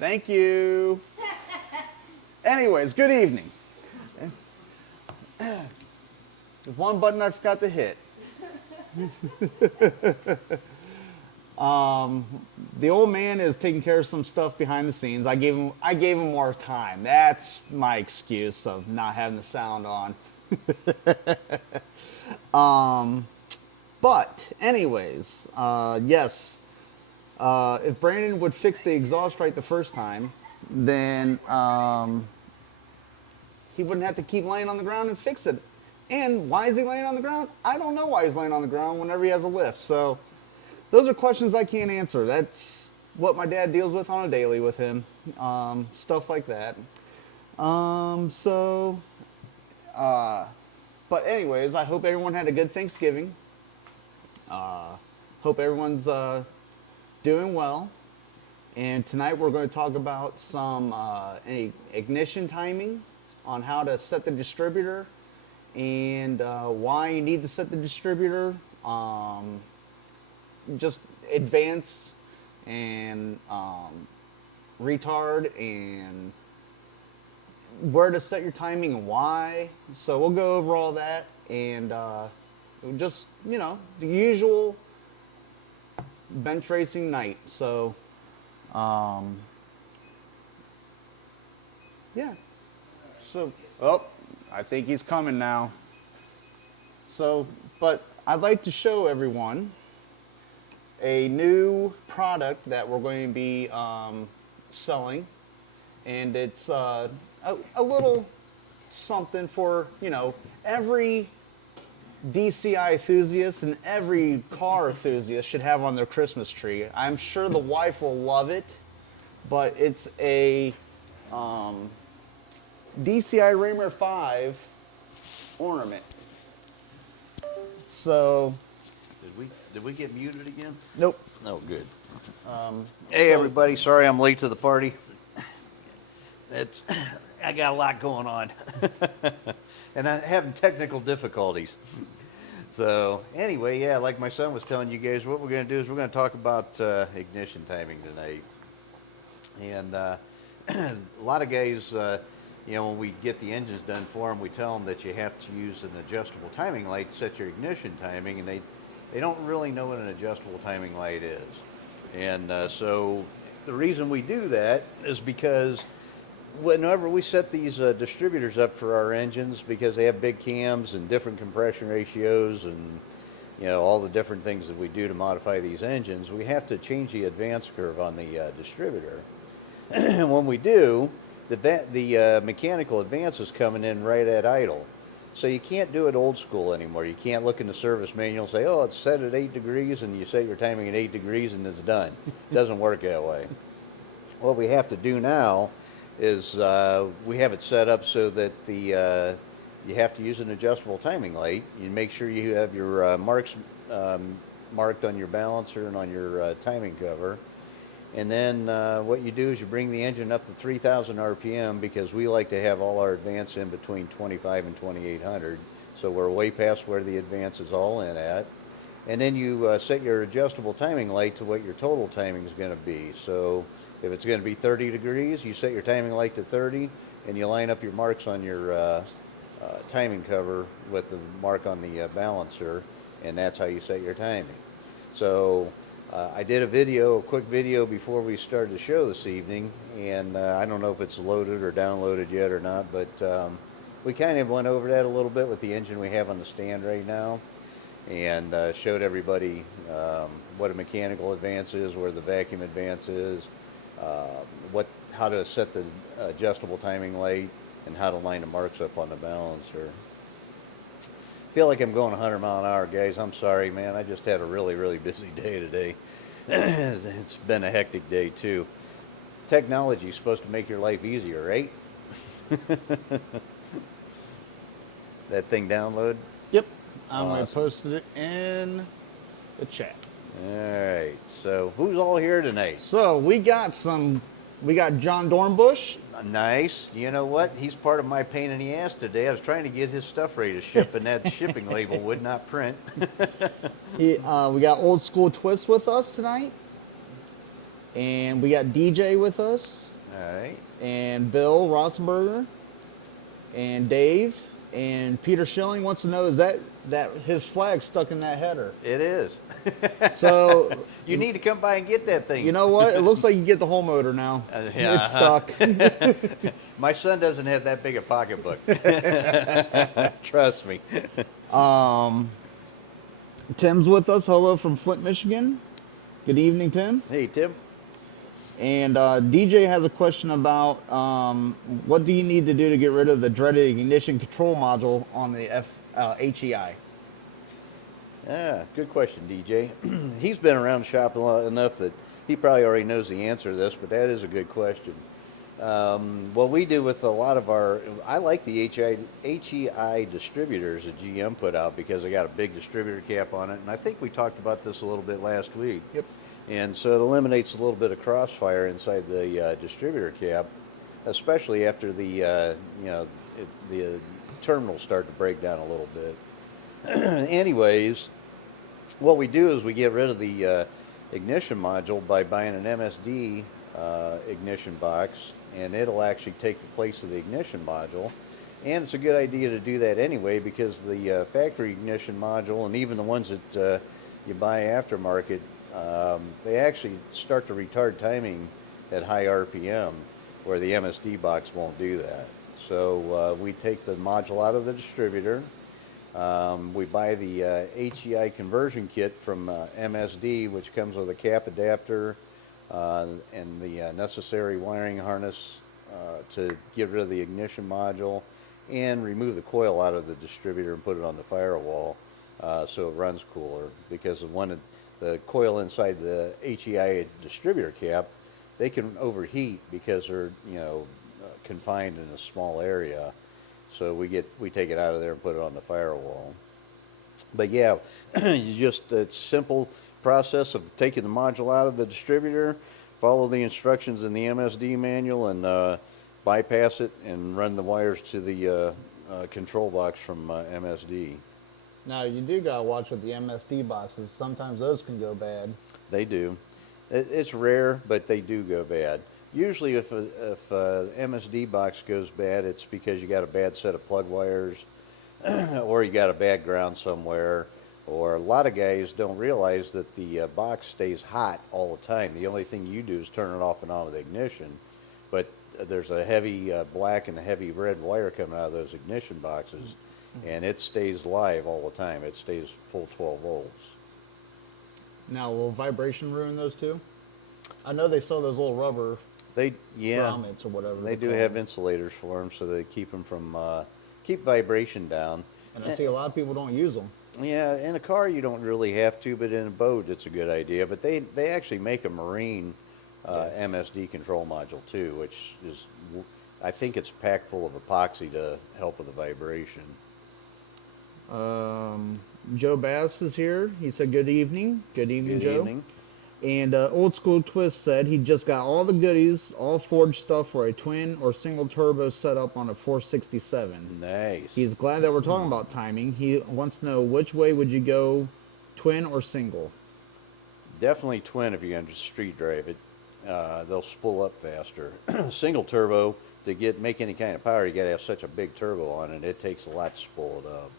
Thank you. Anyways, good evening. There's one button I forgot to hit. The old man is taking care of some stuff behind the scenes. I gave him more time. That's my excuse of not having the sound on. But anyways, yes. If Brandon would fix the exhaust right the first time, then he wouldn't have to keep laying on the ground and fix it. And why is he laying on the ground? I don't know why he's laying on the ground whenever he has a lift. So those are questions I can't answer. That's what my dad deals with on a daily with him. Stuff like that. But anyways, I hope everyone had a good Thanksgiving. Hope everyone's doing well. And tonight we're going to talk about some ignition timing on how to set the distributor and why you need to set the distributor, just advance and retard, and where to set your timing and why. So we'll go over all that, and just, you know, the usual bench racing night. So yeah. So, oh, I think he's coming now. So, but I'd like to show everyone a new product that we're going to be selling, and it's a little something for, you know, every DCI enthusiast and every car enthusiast should have on their Christmas tree. I'm sure the wife will love it, but it's a DCI Raymer 5 ornament. So, did we get muted again? nope. No, good. Hey everybody, sorry I'm late to the party. I got a lot going on, and I'm having technical difficulties. So anyway, yeah, like my son was telling you guys, what we're going to do is we're going to talk about ignition timing tonight. And a lot of guys, you know, when we get the engines done for them, we tell them that you have to use an adjustable timing light to set your ignition timing, and they don't really know what an adjustable timing light is. And so the reason we do that is because whenever we set these distributors up for our engines, because they have big cams and different compression ratios and, you know, all the different things that we do to modify these engines, we have to change the advance curve on the distributor. And when we do, the mechanical advance is coming in right at idle. So you can't do it old school anymore. You can't look in the service manual and say, oh, it's set at 8 degrees, and you set your timing at 8 degrees and it's done. It doesn't work that way. What we have to do now is we have it set up so that you have to use an adjustable timing light. You make sure you have your marks marked on your balancer and on your timing cover. And then what you do is you bring the engine up to 3,000 RPM, because we like to have all our advance in between 25 and 2,800. So we're way past where the advance is all in at. And then you set your adjustable timing light to what your total timing is going to be. So if it's going to be 30 degrees, you set your timing light to 30, and you line up your marks on your timing cover with the mark on the balancer, and that's how you set your timing. So I did a quick video before we started the show this evening, and I don't know if it's loaded or downloaded yet or not, but we kind of went over that a little bit with the engine we have on the stand right now, and showed everybody what a mechanical advance is, where the vacuum advance is, how to set the adjustable timing light, and how to line the marks up on the balancer. I feel like I'm going 100 mile an hour, guys. I'm sorry, man. I just had a really, really busy day today. It's been a hectic day, too. Technology is supposed to make your life easier, right? That thing download? Yep. I'm Awesome. going to post it in the chat. All right. So who's all here tonight? So we got John Dornbush. Nice. You know what? He's part of my pain in the ass today. I was trying to get his stuff ready to ship, and that shipping label would not print. We got Old School Twist with us tonight. And we got DJ with us. All right. And Bill Rotzenberger and Dave and Peter Schilling wants to know, is that his flag stuck in that header? It is. So You need to come by and get that thing. you know what? It looks like you get the whole motor now. Yeah, It's stuck. My son doesn't have that big a pocketbook. Trust me. Tim's with us. Hello from Flint, Michigan. Good evening, Tim. Hey, Tim. And DJ has a question about what do you need to do to get rid of the dreaded ignition control module on the HEI? Yeah, good question, DJ. He's been around the shop enough that he probably already knows the answer to this, but that is a good question. What we do with a lot of I like the HEI distributors that GM put out because they got a big distributor cap on it, and I think we talked about this a little bit last week. Yep. And so it eliminates a little bit of crossfire inside the distributor cap, especially after the terminals start to break down a little bit. Anyways, what we do is we get rid of the ignition module by buying an MSD ignition box, and it'll actually take the place of the ignition module. And it's a good idea to do that anyway because the factory ignition module and even the ones that you buy aftermarket, they actually start to retard timing at high RPM, where the MSD box won't do that. So we take the module out of the distributor. We buy the HEI conversion kit from MSD, which comes with a cap adapter and the necessary wiring harness to get rid of the ignition module and remove the coil out of the distributor and put it on the firewall so it runs cooler, because the coil inside the HEI distributor cap, they can overheat because they're confined in a small area. So we take it out of there and put it on the firewall. But yeah, it's a simple process of taking the module out of the distributor, follow the instructions in the MSD manual, and bypass it and run the wires to the control box from MSD. Now you do gotta watch with the MSD boxes. Sometimes those can go bad. They do. It's rare, but they do go bad. Usually if a MSD box goes bad, it's because you got a bad set of plug wires or you got a bad ground somewhere, or a lot of guys don't realize that the box stays hot all the time. The only thing you do is turn it off and on with the ignition, but there's a heavy black and a heavy red wire coming out of those ignition boxes, and it stays live all the time. It stays full 12 volts. Now, will vibration ruin those too? I know they sell those little rubber grommets or whatever. They do have insulators for them, so they keep them from keep vibration down. And I see a lot of people don't use them. Yeah, in a car you don't really have to, but in a boat it's a good idea. But they actually make a marine MSD control module too, which is, I think it's packed full of epoxy to help with the vibration. Joe Bass is here. He said, good evening. Good evening, Good Joe. evening. And Old School Twist said he just got all the goodies, all forged stuff for a twin or single turbo setup on a 467. Nice. He's glad that we're talking about timing. He wants to know, which way would you go, twin or single? Definitely twin if you're going to street drive it. They'll spool up faster. Single turbo, to make any kind of power, you got to have such a big turbo on it. It takes a lot to spool it up.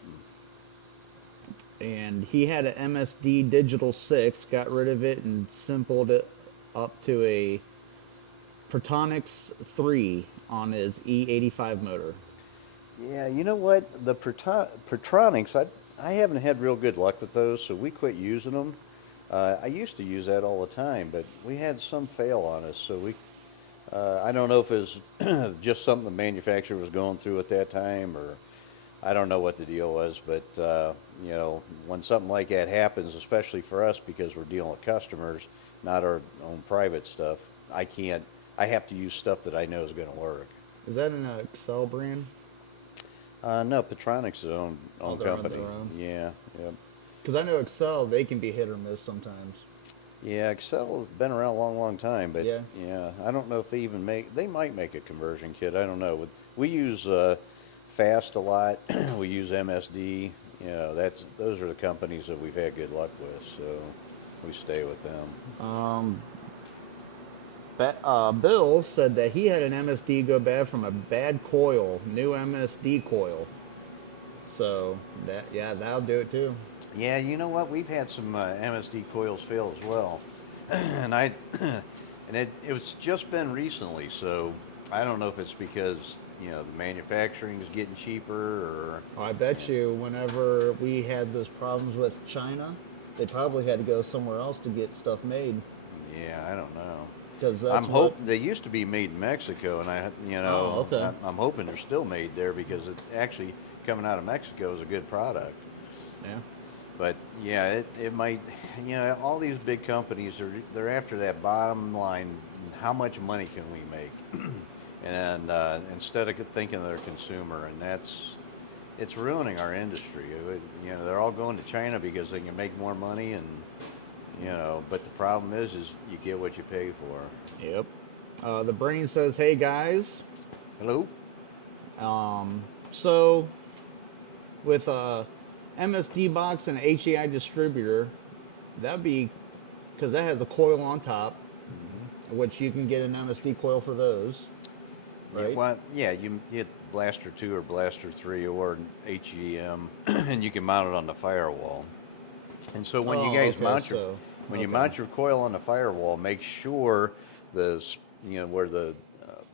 And he had an MSD Digital 6, got rid of it and simpled it up to a Protonics 3 on his E85 motor. Yeah, you know what? The Protonics, I haven't had real good luck with those, so we quit using them. I used to use that all the time, but we had some fail on us, so I don't know if it was just something the manufacturer was going through at that time, or I don't know what the deal was, but when something like that happens, especially for us because we're dealing with customers, not our own private stuff, I have to use stuff that I know is going to work. Is that an Excel brand? No, Petronics is own they're company. their own. Yeah. Because I know Excel, they can be hit or miss sometimes. Yeah, Excel has been around a long, long time, but Yeah. I don't know if they might make a conversion kit. I don't know. We use Fast a lot. We use MSD. Those are the companies that we've had good luck with, so we stay with them. Bill said that he had an MSD go bad from a bad coil, new MSD coil. So that, yeah, that'll do it too. Yeah, you know what? We've had some MSD coils fail as well, and I and it was just been recently. So I don't know if it's because the manufacturing is getting cheaper or. I bet you whenever we had those problems with China, they probably had to go somewhere else to get stuff made. Yeah, I don't know. Because I'm that's what. hope they used to be made in Mexico, and Oh, okay. I'm hoping they're still made there because it actually coming out of Mexico is a good product. Yeah. But yeah, it might, all these big companies they're after that bottom line. How much money can we make? And instead of thinking of their consumer, and it's ruining our industry. They're all going to China because they can make more money, and but the problem is you get what you pay for. Yep. The brain says, "Hey guys, Hello. so with a MSD box and an HEI distributor, that'd be because that has a coil on top, which you can get an MSD coil for those, right? Yeah, well, yeah, you get Blaster 2 or Blaster 3 or an HEM, and you can mount it on the firewall. And so when you guys mount your coil on the firewall, make sure where the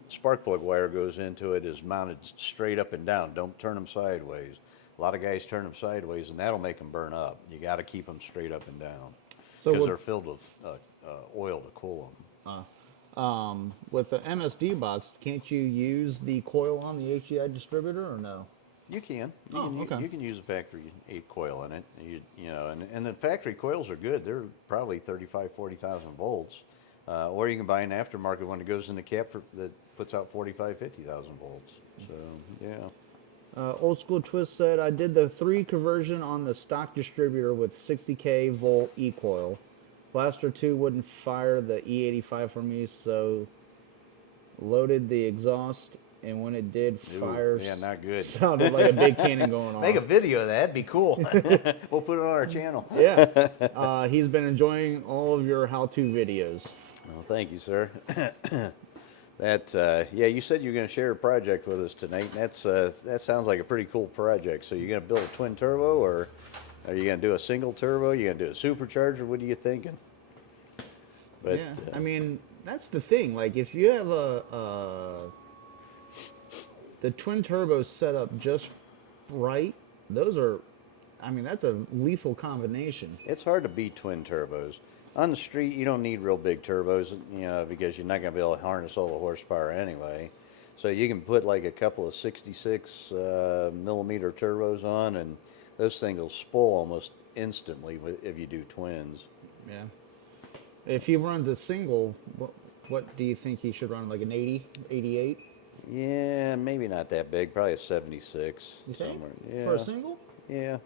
spark plug wire goes into it is mounted straight up and down. Don't turn them sideways. A lot of guys turn them sideways, and that'll make them burn up. You got to keep them straight up and down because they're filled with oil to cool them. With the MSD box, can't you use the coil on the HEI distributor or no? You can. Okay. You can use a factory 8 coil in it. And the factory coils are good. They're probably 35, 40,000 volts. Or you can buy an aftermarket one that goes in the cap that puts out 45, 50,000 volts. So, yeah. Old School Twist said, I did the 3 conversion on the stock distributor with 60K volt E-coil. Blaster 2 wouldn't fire the E85 for me, so loaded the exhaust, and when it did, fire yeah, not good. sounded like a big cannon going off. Make a video of that. That'd be cool. We'll put it on our channel. Yeah. He's been enjoying all of your how-to videos. Well, thank you, sir. Yeah, you said you were going to share a project with us tonight. And that sounds like a pretty cool project. So you're going to build a twin turbo, or are you going to do a single turbo? You going to do a supercharger? What are you thinking? But, yeah, I mean, that's the thing. Like, if you have the twin turbos set up just right, that's a lethal combination. It's hard to beat twin turbos. On the street, you don't need real big turbos, because you're not going to be able to harness all the horsepower anyway. So you can put like a couple of 66 millimeter turbos on, and those things will spool almost instantly if you do twins. Yeah. If he runs a single, what do you think he should run? Like an 80, 88? Yeah, maybe not that big. Probably a 76 You think? somewhere. Yeah. For a single? Yeah.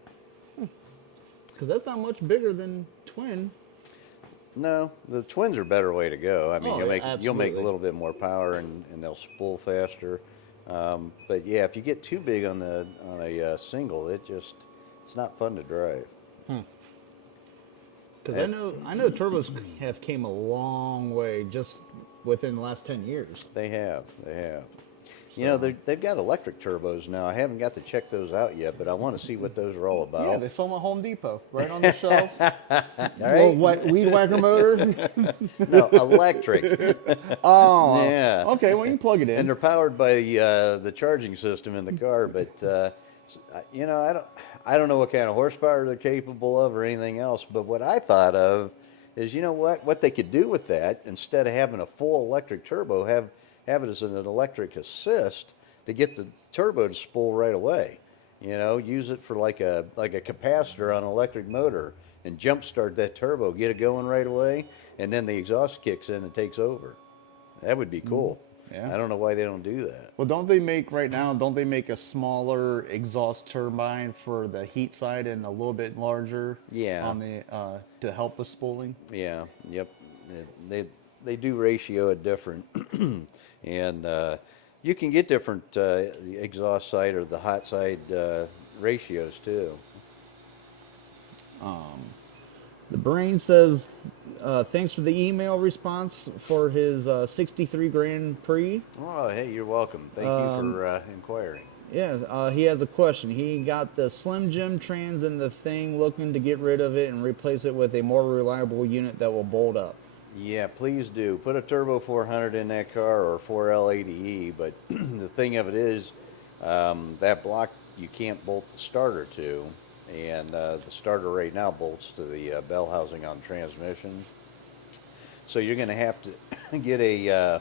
Because that's not much bigger than twin. No, the twins are a better way to go. I mean, you'll make a absolutely. little bit more power, and they'll spool faster. But yeah, if you get too big on a single, it's not fun to drive. Because I know turbos have came a long way just within the last 10 years. They have. They've got electric turbos now. I haven't got to check those out yet, but I want to see what those are all about. Yeah, they sold them at Home Depot, right on the shelf. All right. Weed whacker motor. No, electric. Oh, yeah. Okay, well, you can plug it in. And they're powered by the charging system in the car, but I don't know what kind of horsepower they're capable of or anything else. But what I thought of is, what they could do with that, instead of having a full electric turbo, have it as an electric assist to get the turbo to spool right away. Use it for like a capacitor on an electric motor and jump start that turbo, get it going right away, and then the exhaust kicks in and takes over. That would be cool. Yeah. I don't know why they don't do that. Well, don't they make a smaller exhaust turbine for the heat side and a little bit larger on the to help with spooling? Yeah, yep. They do ratio it different. And you can get different the exhaust side or the hot side ratios too. The Brain says, thanks for the email response for his 63 Grand Prix. Oh, hey, you're welcome. Thank you for inquiring. Yeah, he has a question. He got the Slim Jim trans in the thing, looking to get rid of it and replace it with a more reliable unit that will bolt up. Yeah, please do. Put a Turbo 400 in that car or 4L80E, but the thing of it is, that block you can't bolt the starter to, and the starter right now bolts to the bell housing on transmission. So you're going to have to get an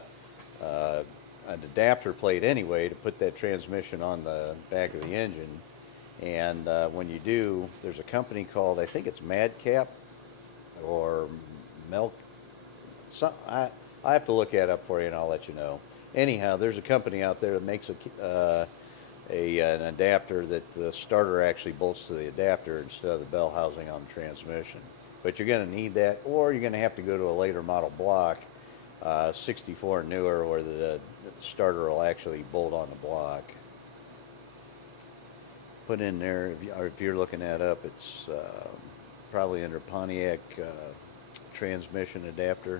adapter plate anyway to put that transmission on the back of the engine. And when you do, there's a company called, I think it's Madcap or Milk. I have to look that up for you and I'll let you know. Anyhow, there's a company out there that makes an adapter that the starter actually bolts to the adapter instead of the bell housing on the transmission. But you're going to need that, or you're going to have to go to a later model block, 64 and newer, where the starter will actually bolt on the block. Put in there, if you're looking that up, it's probably under Pontiac transmission adapter.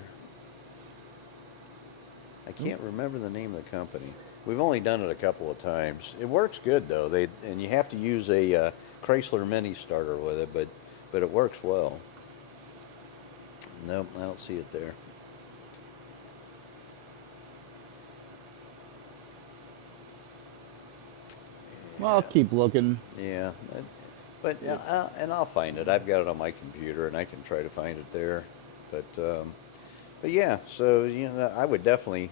I can't remember the name of the company. We've only done it a couple of times. It works good though. And you have to use a Chrysler Mini starter with it, but it works well. Nope, I don't see it there. Well, I'll keep looking. Yeah, but and I'll find it. I've got it on my computer, and I can try to find it there. But yeah, so I would definitely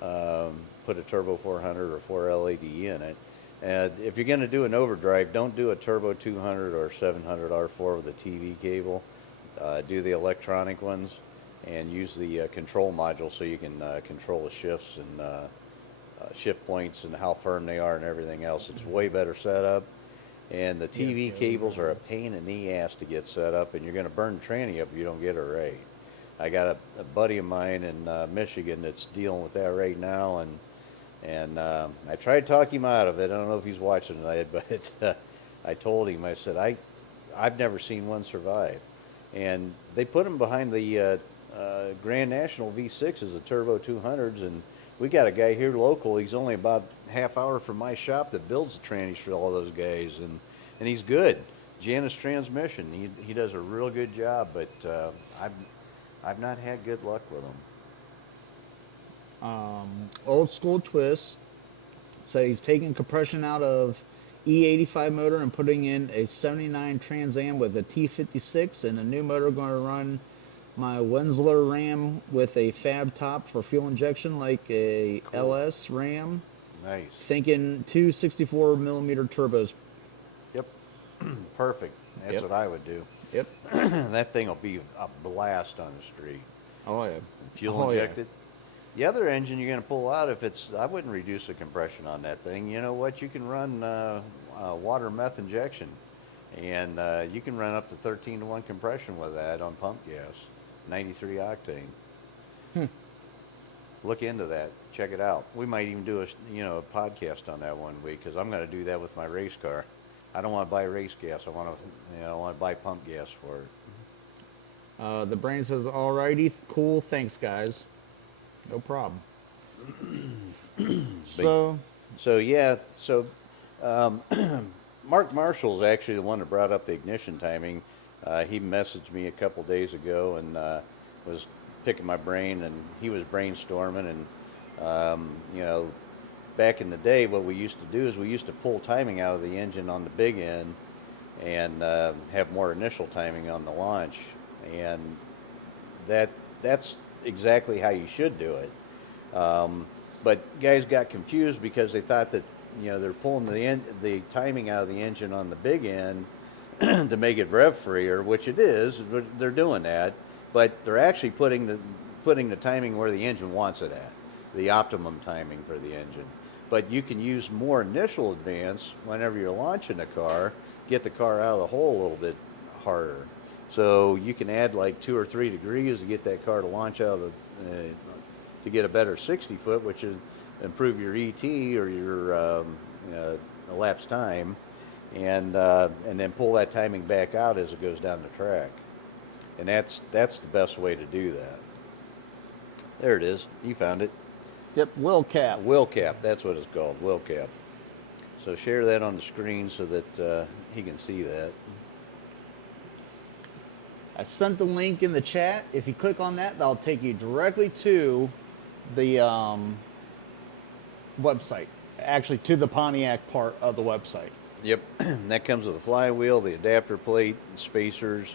put a Turbo 400 or 4L80 in it. And if you're going to do an overdrive, don't do a Turbo 200 or 700 R4 with a TV cable. Do the electronic ones and use the control module so you can control the shifts and shift points and how firm they are and everything else. It's way better setup. And the TV cables are a pain in the ass to get set up, and you're going to burn the tranny up if you don't get it right. I got a buddy of mine in Michigan that's dealing with that right now, and I tried to talk him out of it. I don't know if he's watching tonight, but I told him, I said, I've never seen one survive. And they put them behind the Grand National V6s, the Turbo 200s, and we got a guy here local. He's only about half hour from my shop that builds the trannies for all those guys, and he's good. Janus Transmission, he does a real good job, but I've not had good luck with him. Old School Twist said he's taking compression out of E85 motor and putting in a 79 Trans Am with a T56 and a new motor going to run my Wenzler Ram with a fab top for fuel injection like a cool. LS Ram. Nice. Thinking two 64 millimeter turbos. Yep. Perfect. That's what I would do. Yep. That thing will be a blast on the street. Oh yeah. Fuel injected. Yeah. The other engine you're going to pull out, I wouldn't reduce the compression on that thing. You know what? You can run water meth injection, and you can run up to 13-to-1 compression with that on pump gas, 93 octane. Look into that. Check it out. We might even do a podcast on that one week, because I'm going to do that with my race car. I don't want to buy race gas. I want to buy pump gas for it. The Brain says, "Alrighty, cool. Thanks, guys." No problem. Mark Marshall's actually the one that brought up the ignition timing. He messaged me a couple days ago and was picking my brain, and he was brainstorming. And back in the day, what we used to do is we used to pull timing out of the engine on the big end and have more initial timing on the launch, and that's exactly how you should do it. But guys got confused because they thought that they're pulling the timing out of the engine on the big end to make it rev freer, which it is. They're doing that, but they're actually putting the timing where the engine wants it at, the optimum timing for the engine. But you can use more initial advance whenever you're launching a car, get the car out of the hole a little bit harder. So you can add like 2 or 3 degrees to get that car to launch out of the, to get a better 60 foot, which is improve your ET or your elapsed time, and then pull that timing back out as it goes down the track. And that's the best way to do that. There it is. You found it. Yep, wheel cap. Wheel cap. That's what it's called. Wheel cap. So share that on the screen so that he can see that. I sent the link in the chat. If you click on that, that'll take you directly to the website. Actually, to the Pontiac part of the website. Yep. That comes with the flywheel, the adapter plate, the spacers,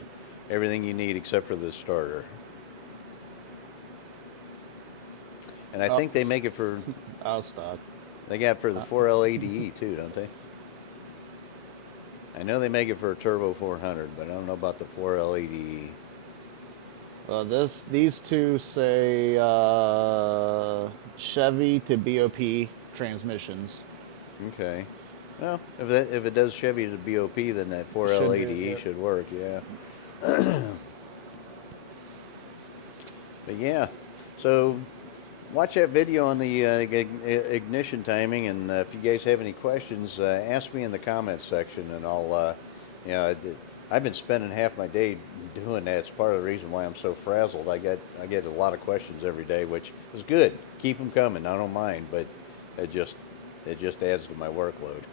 everything you need except for the starter. And I think they make it for, Out of stock. they got for the 4L ADE too, don't they? I know they make it for a Turbo 400, but I don't know about the 4L ADE. These two say Chevy to BOP transmissions. Okay. Well, if it does Chevy to BOP, then that 4L Should do, ADE yep. should work, yeah. But yeah, so watch that video on the ignition timing, and if you guys have any questions, ask me in the comments section, and I'll, I've been spending half my day doing that. It's part of the reason why I'm so frazzled. I get a lot of questions every day, which is good. Keep them coming. I don't mind, but it just adds to my workload.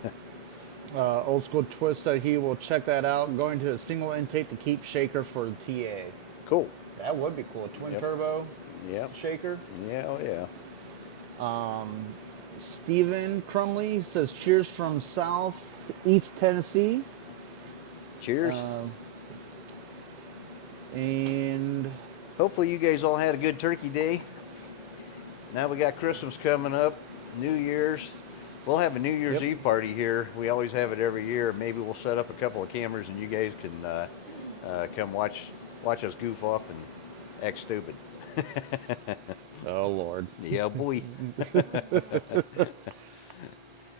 Old School Twist said he will check that out. Going to a single intake to keep shaker for the TA. Cool. That would be cool. Twin Yep. turbo Yep. shaker. Yeah, oh yeah. Stephen Crumley says cheers from Southeast Tennessee. Cheers. And Hopefully you guys all had a good turkey day. Now we got Christmas coming up, New Year's. We'll have a New Year's Eve party here. We always have it every year. Maybe we'll set up a couple of cameras and you guys can come watch us goof off and act stupid. oh Lord. Yeah, boy.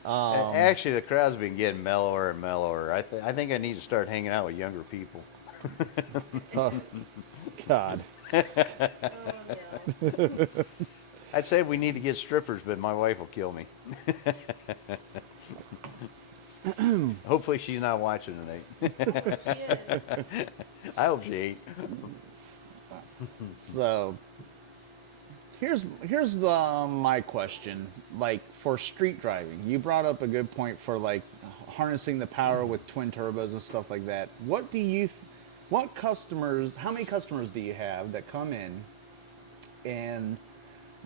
Actually, the crowd's been getting mellower and mellower. I think I need to start hanging out with younger people. Oh, God. I'd say we need to get strippers, but my wife will kill me. Hopefully she's not watching tonight. She is. I hope she ain't. So here's my question. Like for street driving, you brought up a good point for like harnessing the power with twin turbos and stuff like that. What do you, how many customers do you have that come in and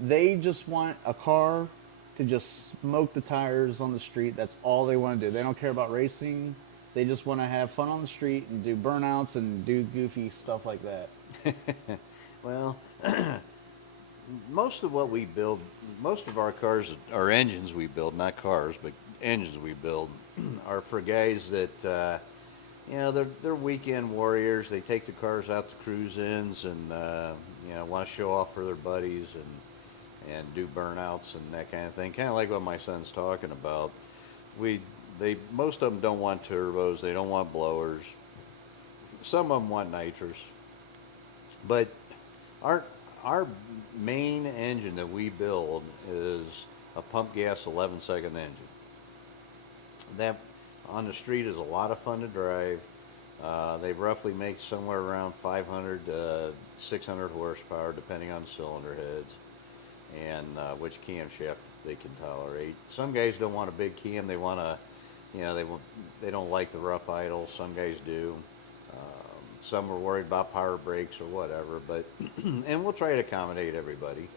they just want a car to just smoke the tires on the street? That's all they want to do. They don't care about racing. They just want to have fun on the street and do burnouts and do goofy stuff like that. Well, most of what we build, most of our cars, our engines we build, not cars, but engines we build, are for guys that, they're weekend warriors. They take the cars out to cruise-ins and, want to show off for their buddies and do burnouts and that kind of thing. Kind of like what my son's talking about. Most of them don't want turbos. They don't want blowers. Some of them want nitros. But our main engine that we build is a pump gas 11-second engine. That on the street is a lot of fun to drive. They roughly make somewhere around 500 to 600 horsepower depending on cylinder heads and which camshaft they can tolerate. Some guys don't want a big cam. They want to, they don't like the rough idle. Some guys do. Some are worried about power brakes or whatever, but and we'll try to accommodate everybody.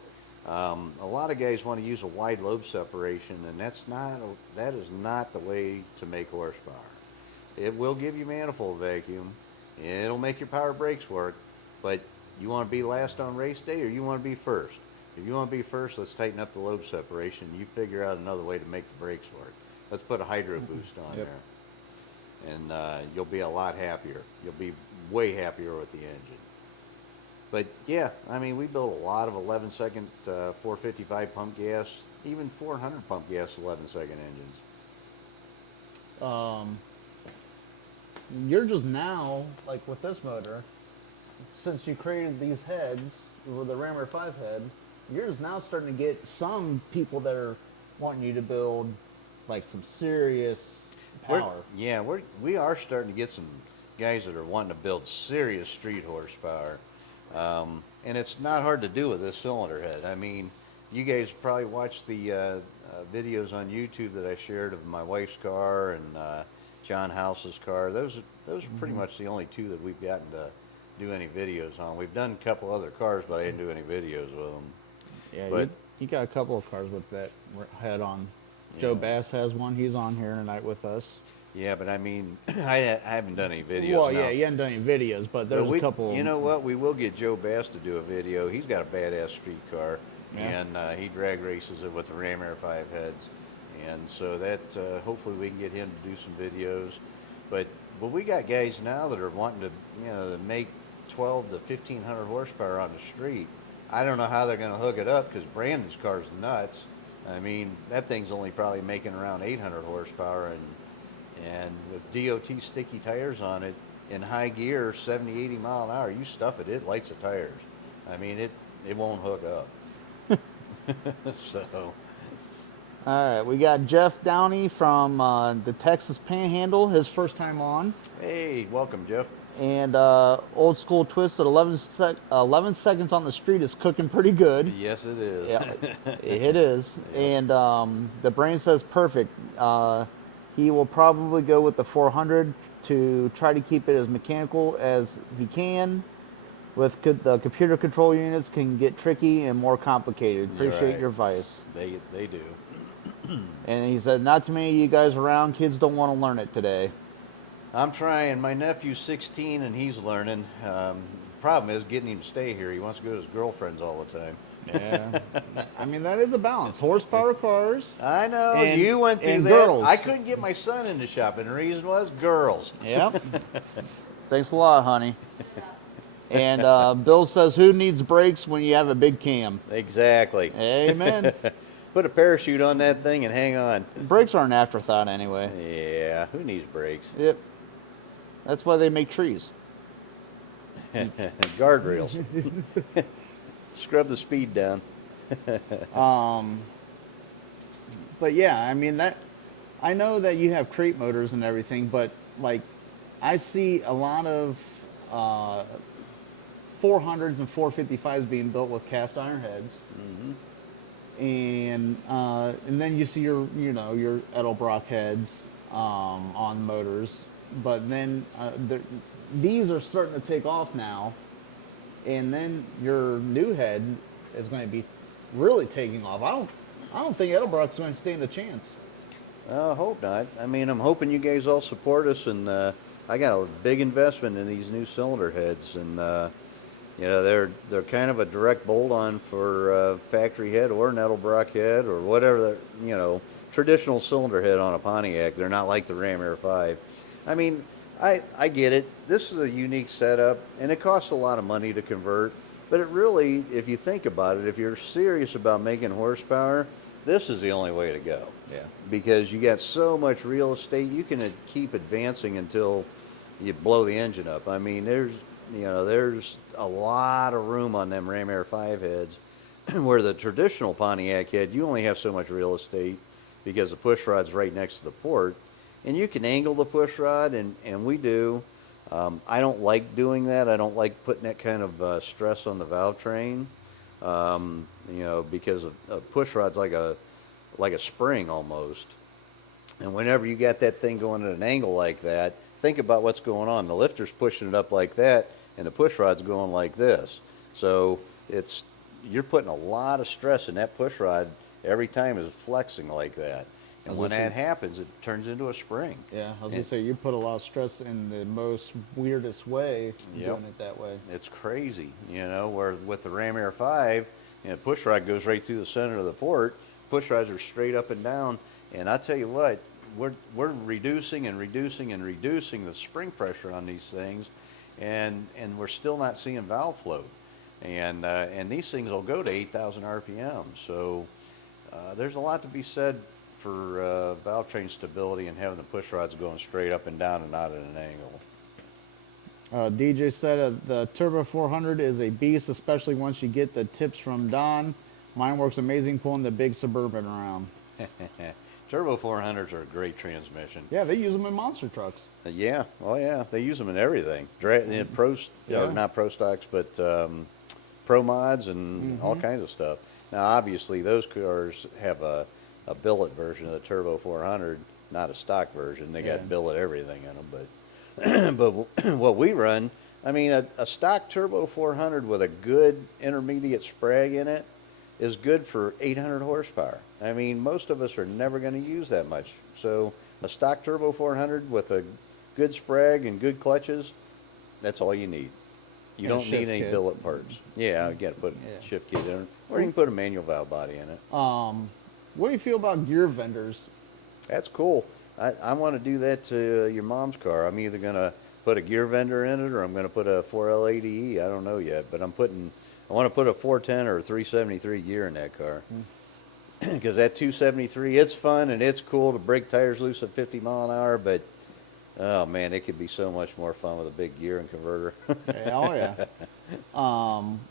A lot of guys want to use a wide lobe separation, and that is not the way to make horsepower. It will give you manifold vacuum, and it'll make your power brakes work, but you want to be last on race day or you want to be first? If you want to be first, let's tighten up the lobe separation. You figure out another way to make the brakes work. Let's put a hydro boost on Yep. there, and you'll be a lot happier. You'll be way happier with the engine. But yeah, I mean, we built a lot of 11-second 455 pump gas, even 400 pump gas 11-second engines. You're just now, like with this motor, since you created these heads with the Rammer 5 head, you're just now starting to get some people that are wanting you to build like some serious power. We are starting to get guys that are wanting to build serious street horsepower. And it's not hard to do with this cylinder head. I mean, you guys probably watched the videos on YouTube that I shared of my wife's car and John House's car. Those are pretty much the only two that we've gotten to do any videos on. We've done a couple other cars, but I didn't do any videos with them. Yeah, But you got a couple of cars with that head on. Joe Bass has one. He's on here tonight with us. yeah, but I mean, I haven't done any videos. Well, now. yeah, you haven't done any videos, but there's a couple. You know what? We will get Joe Bass to do a video. He's got a badass street car, Yeah. and he drag races it with the Ram Air 5 heads, and so that hopefully we can get him to do some videos. But we got guys now that are wanting to to make 12 to 1500 horsepower on the street. I don't know how they're going to hook it up because Brandon's car's nuts. I mean, that thing's only probably making around 800 horsepower, and with DOT sticky tires on it, in high gear, 70, 80 mile an hour, you stuff it, it lights the tires. I mean, it won't hook up. So, All right, we got Jeff Downey from the Texas Panhandle, his first time on. hey, welcome, Jeff. And Old School Twist at 11 seconds on the street is cooking pretty good. Yes, it is. Yeah, it is. Yep. And the brain says perfect. He will probably go with the 400 to try to keep it as mechanical as he can. With the computer control units can get tricky and more complicated. You're Appreciate right. your advice. They do. And he said, not too many of you guys around. Kids don't want to learn it today. I'm trying. My nephew's 16 and he's learning. Problem is getting him to stay here. He wants to go to his girlfriend's all the time. Yeah. I mean, that is a balance. Horsepower cars. I know. And- you went through and that. girls. I couldn't get my son in the shop, and the reason was girls. Yep. Thanks a lot, honey. And Bill says, who needs brakes when you have a big cam? Exactly. Amen. Put a parachute on that thing and hang on. Brakes are an afterthought anyway. Yeah, who needs brakes? Yep. That's why they make trees. Guardrails. Scrub the speed down. But yeah, I mean I know that you have crate motors and everything, but like I see a lot of 400s and 455s being built with cast iron heads. And then you see your Edelbrock heads on motors, but then these are starting to take off now, and then your new head is going to be really taking off. I don't think Edelbrock's going to stand a chance. I hope not. I mean, I'm hoping you guys all support us, and I got a big investment in these new cylinder heads, and they're kind of a direct bolt-on for factory head or an Edelbrock head or whatever traditional cylinder head on a Pontiac. They're not like the Ram Air 5. I mean, I get it. This is a unique setup, and it costs a lot of money to convert. But it really, if you think about it, if you're serious about making horsepower, this is the only way to go. Yeah. Because you got so much real estate, you can keep advancing until you blow the engine up. I mean, there's a lot of room on them Ram Air 5 heads, where the traditional Pontiac head, you only have so much real estate because the push rod's right next to the port. And you can angle the push rod, and we do. I don't like doing that. I don't like putting that kind of stress on the valve train, because a push rod's like a spring almost. And whenever you got that thing going at an angle like that, think about what's going on. The lifter's pushing it up like that, and the push rod's going like this. So you're putting a lot of stress in that push rod every time it's flexing like that. And when that happens, it turns into a spring. Yeah, I was going to say, you put a lot of stress in the most weirdest way doing it that way. It's crazy, where with the Ram Air 5, push rod goes right through the center of the port. Push rods are straight up and down. And I tell you what, we're reducing and reducing and reducing the spring pressure on these things, and we're still not seeing valve float. And these things will go to 8,000 RPM. So there's a lot to be said for valve train stability and having the push rods going straight up and down and not at an angle. DJ said the Turbo 400 is a beast, especially once you get the tips from Don. Mine works amazing pulling the big Suburban around. Turbo 400s are a great transmission. Yeah, they use them in monster trucks. Yeah, oh yeah, they use them in everything. Yeah. Not pro stocks, but pro mods and all kinds of stuff. Now, obviously, those cars have a billet version of the Turbo 400, not a stock version. They got Yeah. billet everything in them, but what we run, I mean, a stock Turbo 400 with a good intermediate sprag in it is good for 800 horsepower. I mean, most of us are never going to use that much. So a stock Turbo 400 with a good sprag and good clutches, that's all you need. You And a don't need shift any kit. billet parts. Yeah, you got to put Yeah. a shift kit in it, or you can put a manual valve body in it. What do you feel about gear vendors? That's cool. I want to do that to your mom's car. I'm either going to put a gear vendor in it or I'm going to put a 4L80E. I don't know yet, but I want to put a 410 or a 373 gear in that car. Because that 273, it's fun and it's cool to break tires loose at 50 mile an hour, but oh man, it could be so much more fun with a big gear and converter. Oh yeah.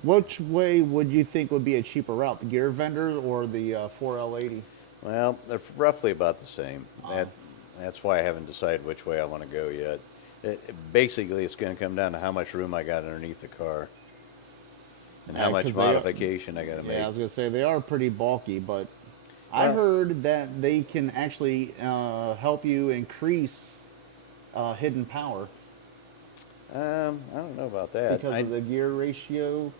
Which way would you think would be a cheaper route, the gear vendors or the 4L80? Well, they're roughly about the same. That's why I haven't decided which way I want to go yet. Basically, it's going to come down to how much room I got underneath the car and how Yeah, much 'cause they are- modification I got to make. Yeah, I was gonna say they are pretty bulky, but I Well- heard that they can actually help you increase hidden power I don't know about that. because of the gear ratio.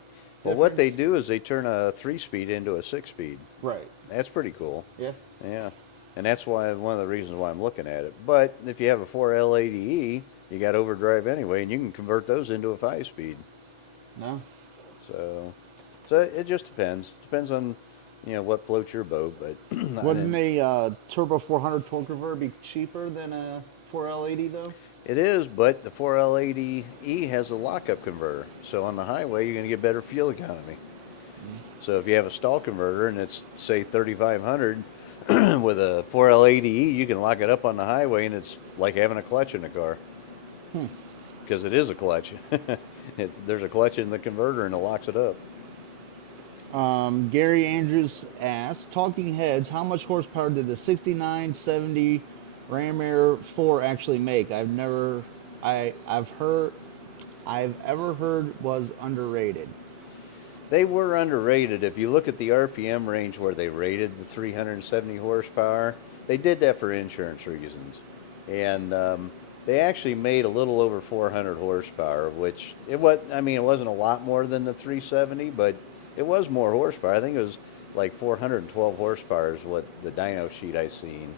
Well, what they difference. do is they turn a 3-speed into a 6-speed. Right. That's pretty cool. Yeah. Yeah. And that's why one of the reasons why I'm looking at it. But if you have a 4L80E, you got overdrive anyway, and you can convert those into a 5-speed. No. So it just depends. Depends on, what floats your boat. But Wouldn't a turbo 400 torque converter be cheaper than a 4L80 though? it is, but the 4L80E has a lockup converter. So on the highway, you're going to get better fuel economy. So if you have a stall converter and it's, say, 3,500, with a 4L80E, you can lock it up on the highway, and it's like having a clutch in the car. Because it is a clutch. There's a clutch in the converter, and it locks it up. Gary Andrews asked, Talking Heads, how much horsepower did the 6970 Ram Air 4 actually make? I've ever heard was underrated. They were underrated. If you look at the RPM range where they rated the 370 horsepower, they did that for insurance reasons. And they actually made a little over 400 horsepower, which it wasn't a lot more than the 370, but it was more horsepower. I think it was like 412 horsepower is what the dyno sheet I seen.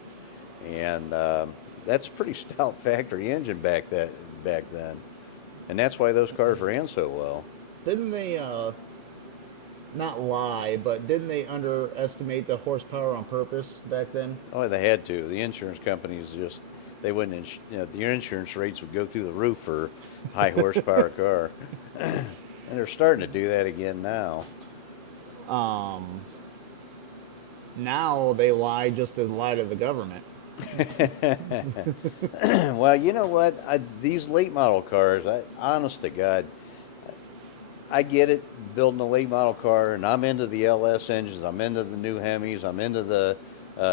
And that's a pretty stout factory engine back then. And that's why those cars ran so well. Didn't they, not lie, but didn't they underestimate the horsepower on purpose back then? Oh, they had to. The insurance companies they wouldn't, the insurance rates would go through the roof for high horsepower car. And they're starting to do that again now. Now they lie just to lie to the government. Well, you know what? These late model cars, honest to God, I get it, building a late model car, and I'm into the LS engines, I'm into the new Hemis, I'm into the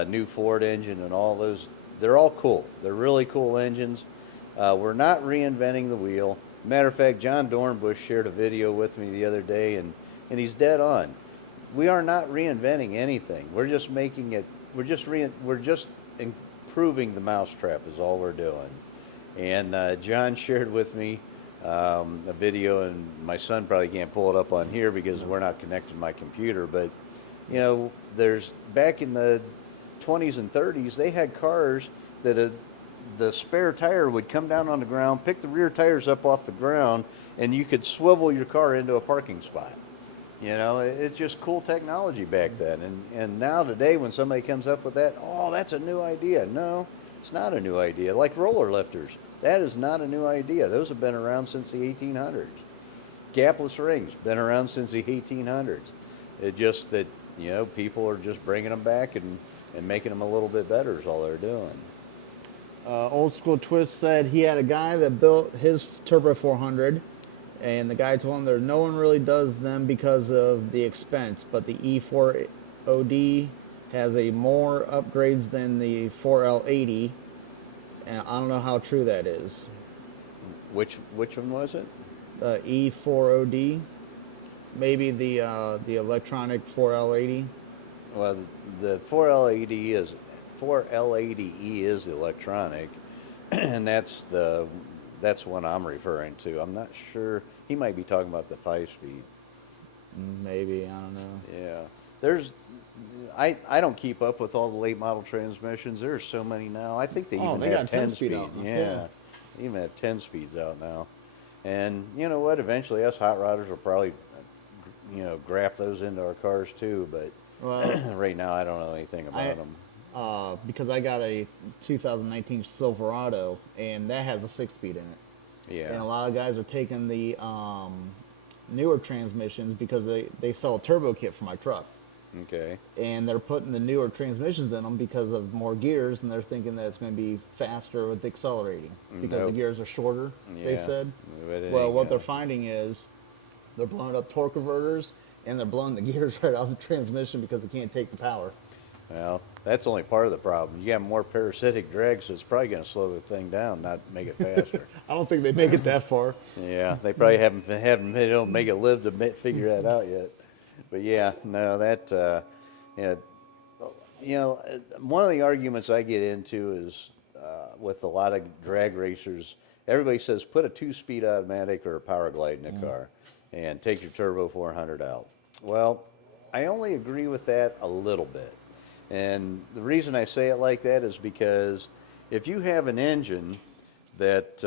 new Ford engine and all those. They're all cool. They're really cool engines. We're not reinventing the wheel. Matter of fact, John Dornbush shared a video with me the other day, and he's dead on. We are not reinventing anything. We're just making it, we're just improving the mousetrap is all we're doing. And John shared with me a video, and my son probably can't pull it up on here because we're not connected to my computer, but there's back in the 20s and 30s, they had cars that the spare tire would come down on the ground, pick the rear tires up off the ground, and you could swivel your car into a parking spot. It's just cool technology back then. And now today when somebody comes up with that, oh, that's a new idea. No, it's not a new idea. Like roller lifters. That is not a new idea. Those have been around since the 1800s. Gapless rings, been around since the 1800s. It's just that, people are just bringing them back and making them a little bit better is all they're doing. Old School Twist said he had a guy that built his Turbo 400, and the guy told him that no one really does them because of the expense, but the E4OD has a more upgrades than the 4L80, and I don't know how true that is. Which one was it? E40D, maybe the electronic 4L80. Well, the 4L80E is the electronic, and that's what I'm referring to. I'm not sure. He might be talking about the 5-speed. Maybe, I don't know. Yeah. There's I don't keep up with all the late model transmissions. There's so many now. I think they even They have got 10 10-speed speed. out now. Yeah. They even have 10 speeds out now. And you know what? Eventually us hot rodders will probably graft those into our cars too, but Well, right now I don't know anything about them. because I got a 2019 Silverado, and that has a 6-speed in it. Yeah. And a lot of guys are taking the newer transmissions because they sell a turbo kit for my truck. Okay. And they're putting the newer transmissions in them because of more gears, and they're thinking that it's going to be faster with accelerating because the Nope. gears are shorter, they Yeah. said. But it Well, ain't what they're gonna- finding is they're blowing up torque converters, and they're blowing the gears right out of the transmission because they can't take the power. Well, that's only part of the problem. You have more parasitic drag, so it's probably going to slow the thing down, not make it faster. I don't think they make it that far. Yeah, they probably haven't they don't make it live to figure that out yet. But yeah, no, yeah, one of the arguments I get into is with a lot of drag racers. Everybody says put a 2-speed automatic or a power glide in the car, and take your turbo 400 out. Well, I only agree with that a little bit, and the reason I say it like that is because if you have an engine that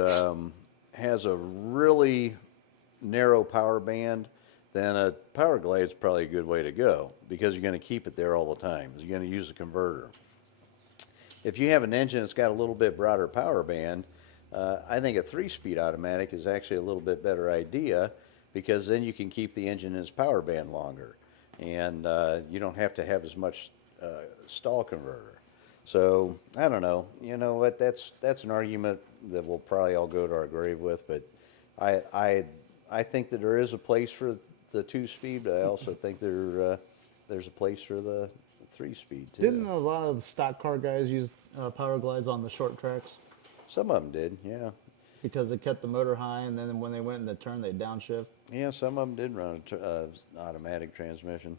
has a really narrow power band, then a power glide is probably a good way to go because you're going to keep it there all the time. You're going to use a converter. If you have an engine that's got a little bit broader power band, I think a 3-speed automatic is actually a little bit better idea because then you can keep the engine in its power band longer, and you don't have to have as much stall converter. So I don't know. You know what? That's an argument that we'll probably all go to our grave with. But I think that there is a place for the 2-speed, but I also think there's a place for the 3-speed too. Didn't a lot of the stock car guys use power glides on the short tracks Some of them did, yeah. because it kept the motor high, and then when they went in the turn, they downshift? Yeah, some of them did run an automatic transmission.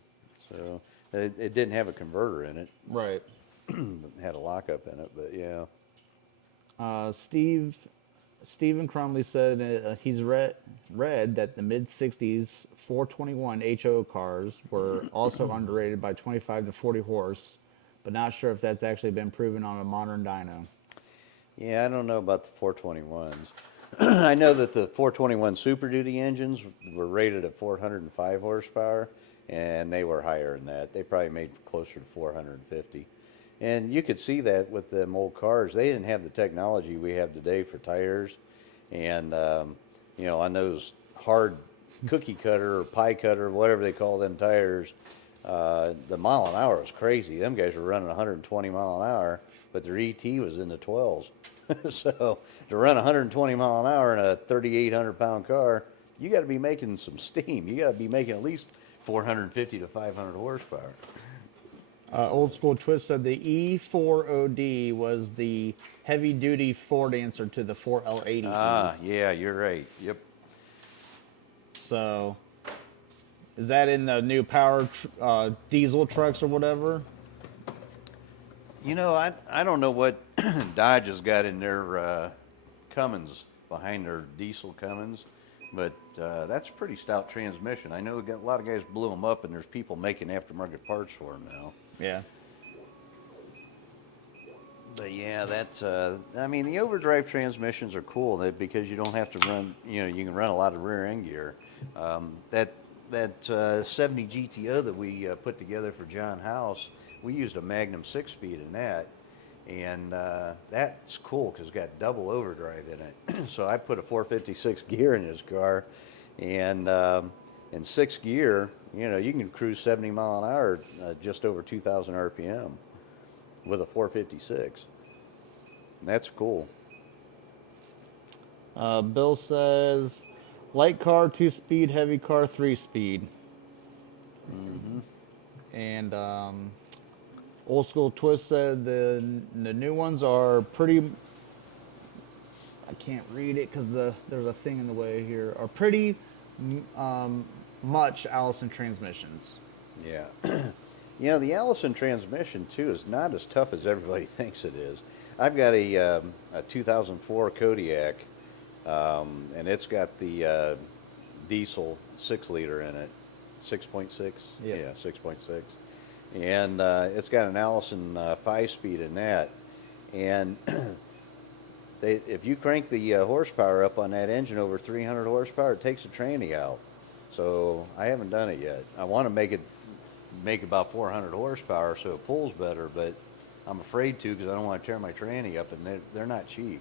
So it didn't have a converter in it. Right. It had a lockup in it, but yeah. Stephen Crumley said he's read that the mid-60s 421 HO cars were also underrated by 25 to 40 horse, but not sure if that's actually been proven on a modern dyno. Yeah, I don't know about the 421s. I know that the 421 Super Duty engines were rated at 405 horsepower, and they were higher than that. They probably made closer to 450. And you could see that with them old cars. They didn't have the technology we have today for tires. And, on those hard cookie cutter or pie cutter, whatever they call them tires, the mile an hour was crazy. Them guys were running 120 mile an hour, but their ET was in the 12s. So to run 120 mile an hour in a 3,800 pound car, you got to be making some steam. You got to be making at least 450 to 500 horsepower. Old School Twist said the E40D was the heavy-duty Ford answer to the 4L80. Ah, yeah, you're right. Yep. So, is that in the new power diesel trucks or whatever? I don't know what Dodge has got in their Cummins, behind their diesel Cummins, but that's a pretty stout transmission. I know a lot of guys blew them up, and there's people making aftermarket parts for them now. Yeah. But yeah, that's, the overdrive transmissions are cool because you don't have to run, you can run a lot of rear end gear. That 70 GTO that we put together for John House, we used a Magnum 6-speed in that. And that's cool because it's got double overdrive in it. So I put a 456 gear in his car, and in 6th gear, you can cruise 70 mile an hour just over 2,000 RPM with a 456. And that's cool. Bill says, light car 2-speed, heavy car 3-speed. Mm-hmm. And Old School Twist said the new ones are pretty. I can't read it because there's a thing in the way here. Are pretty much Allison transmissions. Yeah. You know, the Allison transmission, too, is not as tough as everybody thinks it is. I've got a 2004 Kodiak, and it's got the diesel 6-liter in it. 6.6? Yeah. Yeah, 6.6. And it's got an Allison 5-speed in that. And if you crank the horsepower up on that engine over 300 horsepower, it takes the tranny out. So I haven't done it yet. I want to make about 400 horsepower so it pulls better, but I'm afraid to because I don't want to tear my tranny up, and they're not cheap.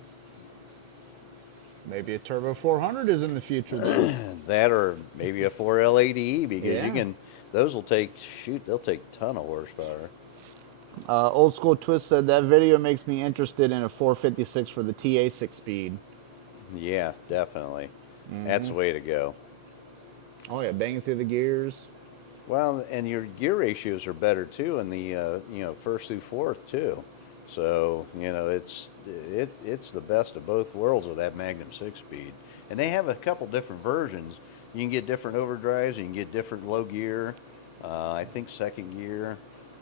Maybe a Turbo 400 is in the future. Then. That or maybe a 4L80E because Yeah. those will take, they'll take a ton of horsepower. Old School Twist said that video makes me interested in a 456 for the TA 6-speed. Yeah, definitely. That's the way to go. Oh yeah, banging through the gears. Well, and your gear ratios are better too in the first through fourth too. So it's the best of both worlds with that Magnum 6-speed. And they have a couple different versions. You can get different overdrives. You can get different low gear. I think second gear.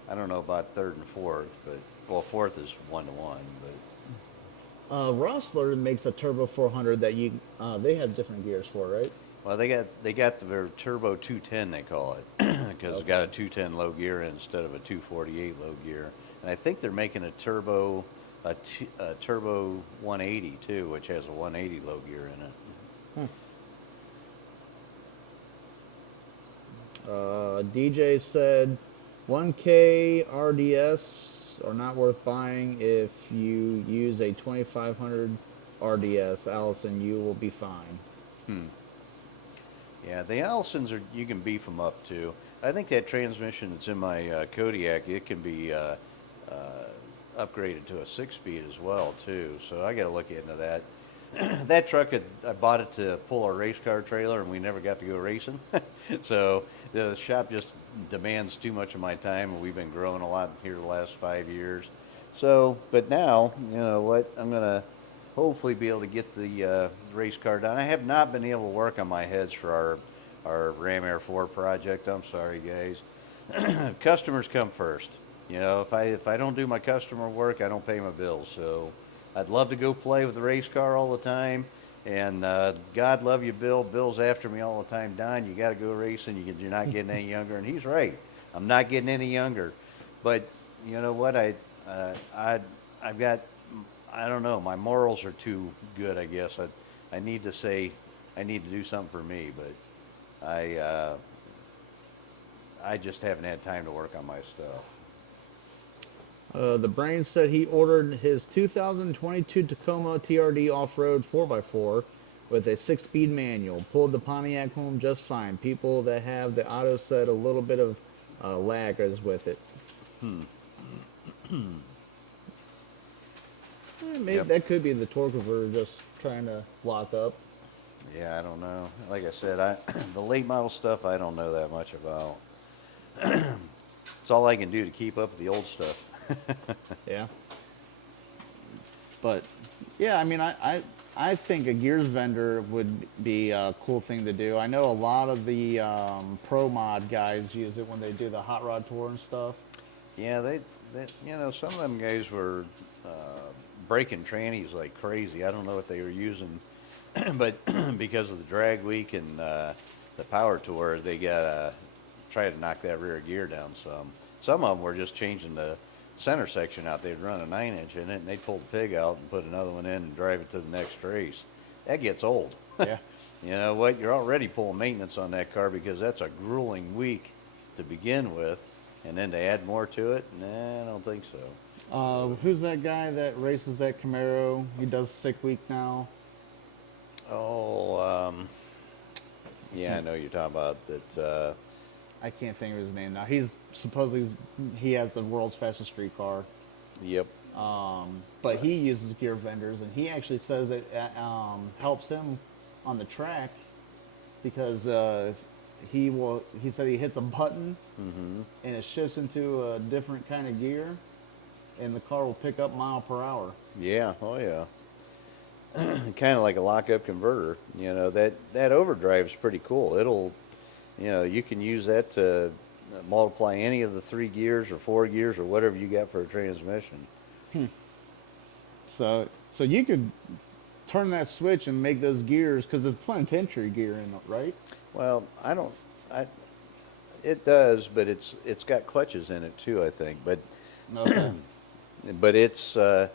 I don't know about third and fourth, but fourth is 1-to-1. But Rustler makes a Turbo 400 that they have different gears for, right? well, they got their Turbo 210, they call it, because it's got a 210 low gear instead of a 248 low gear. And I think they're making a Turbo 180 too, which has a 180 low gear in it. DJ said 1K RDS are not worth buying. If you use a 2500 RDS, Allison, you will be fine. Yeah, the Allisons you can beef them up too. I think that transmission that's in my Kodiak, it can be upgraded to a 6-speed as well too. So I got to look into that. That truck, I bought it to pull our race car trailer, and we never got to go racing. So the shop just demands too much of my time, and we've been growing a lot here the last 5 years. So, but now, you know what, I'm going to hopefully be able to get the race car done. I have not been able to work on my heads for our Ram Air 4 project. I'm sorry, guys. Customers come first. You know, if I don't do my customer work, I don't pay my bills. So I'd love to go play with the race car all the time. And God love you, Bill. Bill's after me all the time. Don, you got to go racing. You're not getting any younger. And he's right. I'm not getting any younger. But you know what? I've got, I don't know. My morals are too good, I guess. I need to say, I need to do something for me. But I just haven't had time to work on my stuff. The Brain said he ordered his 2022 Tacoma TRD off-road 4x4 with a 6-speed manual. Pulled the Pontiac home just fine. People that have the auto said a little bit of lag is with it. Maybe that could be the torque converter just trying to lock up. Yeah, I don't know. Like I said, the late model stuff I don't know that much about. It's all I can do to keep up with the old stuff. Yeah. But yeah, I mean, I think a gears vendor would be a cool thing to do. I know a lot of the pro mod guys use it when they do the hot rod tour and stuff. Yeah, they some of them guys were breaking trannies like crazy. I don't know what they were using, but because of the drag week and the power tour, they got try to knock that rear gear down some. Some of them were just changing the center section out. They'd run a 9-inch in it, and they'd pull the pig out and put another one in and drive it to the next race. That gets old. Yeah. You know what? You're already pulling maintenance on that car because that's a grueling week to begin with, and then to add more to it, nah, I don't think so. Who's that guy that races that Camaro? He does Sick Week now. Oh, yeah, I know you're talking about that. I can't think of his name now. He's supposedly he has the world's fastest street car. Yep. But he uses gear vendors, and he actually says it helps him on the track because He said he hits a button, and it shifts into a different kind of gear, and the car will pick up mile per hour. Yeah, oh yeah. Kind of like a lockup converter. You know, that overdrive is pretty cool. It'll, you know, you can use that to multiply any of the 3 gears or 4 gears or whatever you got for a transmission. So you could turn that switch and make those gears, because there's planetary gear in it, right? Well, it does, but it's got clutches in it too, I think. But Okay. but it's got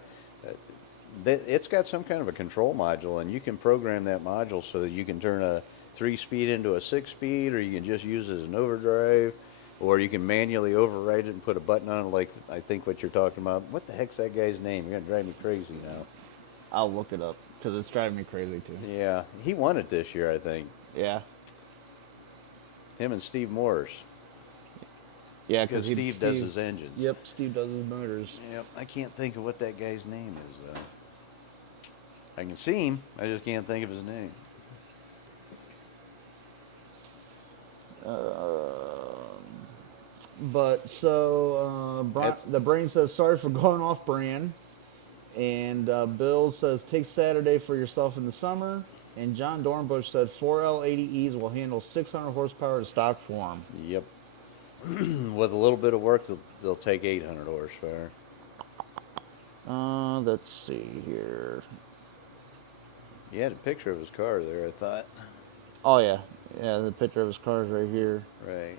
some kind of a control module, and you can program that module so that you can turn a 3-speed into a 6-speed, or you can just use it as an overdrive, or you can manually override it and put a button on it, like I think what you're talking about. What the heck's that guy's name? You're gonna drive me crazy now. I'll look it up, because it's driving me crazy too. Yeah, he won it this year, I think. Yeah. Him and Steve Morse. Yeah, Because Steve does his engines. Yep, Steve does his motors. Yep, I can't think of what that guy's name is. I can see him, I just can't think of his name. But so the brain says sorry for going off brand, and Bill says take Saturday for yourself in the summer, and John Dornbush said 4L80Es will handle 600 horsepower to stock form. Yep. With a little bit of work, they'll take 800 horsepower. Let's see here. He had a picture of his car there, I thought. Oh yeah, the picture of his car's right here. Right.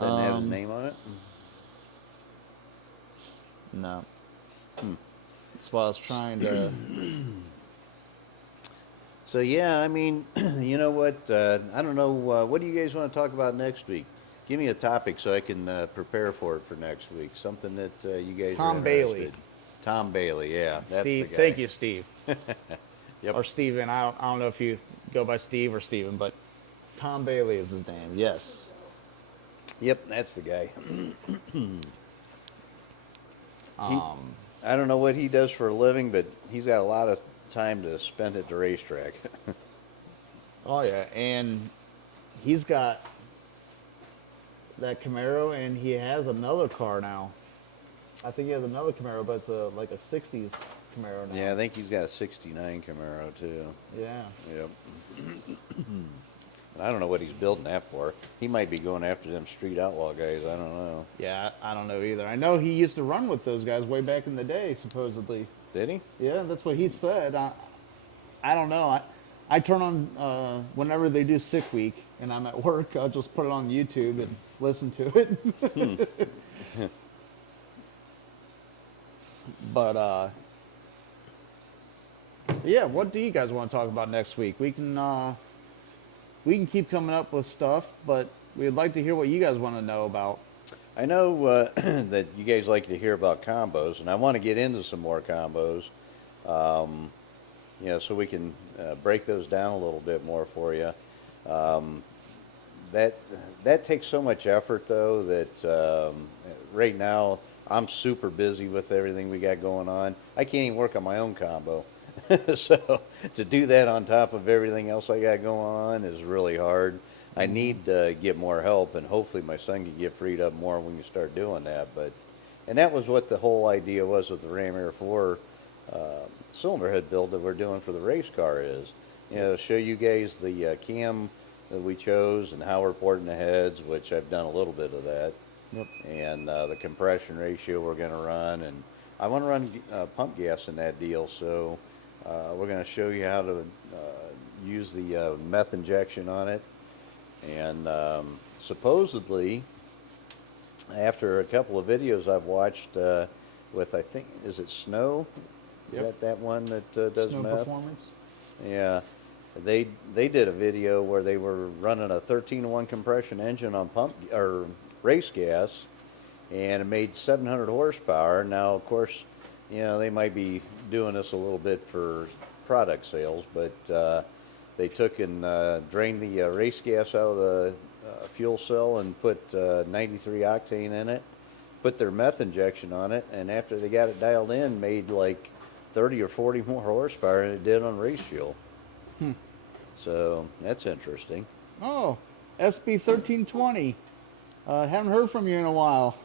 Doesn't have his name on it? No. That's why I was trying to. So yeah, I mean, you know what? I don't know. What do you guys want to talk about next week? Give me a topic so I can prepare for it for next week. Something that you guys Tom are Bailey. interested. Tom Bailey, yeah, that's Steve, the guy. thank you, Steve. Yep. Or Steven. I don't know if you go by Steve or Steven, but Tom Bailey is his name. Yes. Yep, that's the guy. Um, I don't know what he does for a living, but he's got a lot of time to spend at the racetrack. oh yeah, and he's got that Camaro, and he has another car now. I think he has another Camaro, but it's like a '60s Camaro now. Yeah, I think he's got a '69 Camaro too. Yeah. Yep. And I don't know what he's building that for. He might be going after them street outlaw guys. I don't know. Yeah, I don't know either. I know he used to run with those guys way back in the day, supposedly. Did he? Yeah, that's what he said. I don't know. I turn on whenever they do sick week and I'm at work, I'll just put it on YouTube and listen to it. But yeah, what do you guys want to talk about next week? We can keep coming up with stuff, but we'd like to hear what you guys want to know about. I know that you guys like to hear about combos, and I want to get into some more combos. You know, so we can break those down a little bit more for you. That takes so much effort, though, that right now I'm super busy with everything we got going on. I can't even work on my own combo. So to do that on top of everything else I got going on is really hard. I need to get more help, and hopefully my son can get freed up more when we can start doing that. And that was what the whole idea was with the Ram Air 4 cylinder head build that we're doing for the race car is, you know, show you guys the cam that we chose and how we're porting the heads, which I've done a little bit of that. Yep. And the compression ratio we're going to run, and I want to run pump gas in that deal, so we're going to show you how to use the meth injection on it. And supposedly, after a couple of videos I've watched with, I think, is it Snow? Is Yep. that one that does Snow meth? Performance? Yeah, they did a video where they were running a 13-to-1 compression engine on pump or race gas, and it made 700 horsepower. Now, of course, you know, they might be doing this a little bit for product sales, but they took and drained the race gas out of the fuel cell and put 93 octane in it, put their meth injection on it, and after they got it dialed in, made like 30 or 40 more horsepower than it did on race fuel. So that's interesting. Oh, SB 1320. Haven't heard from you in a while.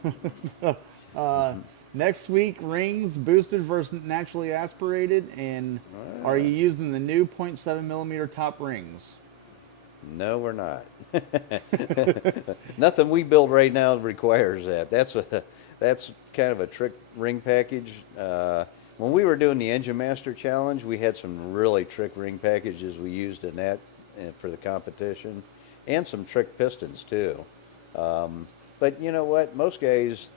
uh, Next week, rings boosted versus naturally aspirated, and are you using the new .7 millimeter top rings? No, we're not. Nothing we build right now requires that. That's kind of a trick ring package. When we were doing the Engine Master Challenge, we had some really trick ring packages we used in that for the competition, and some trick pistons too. But you know what? Most guys,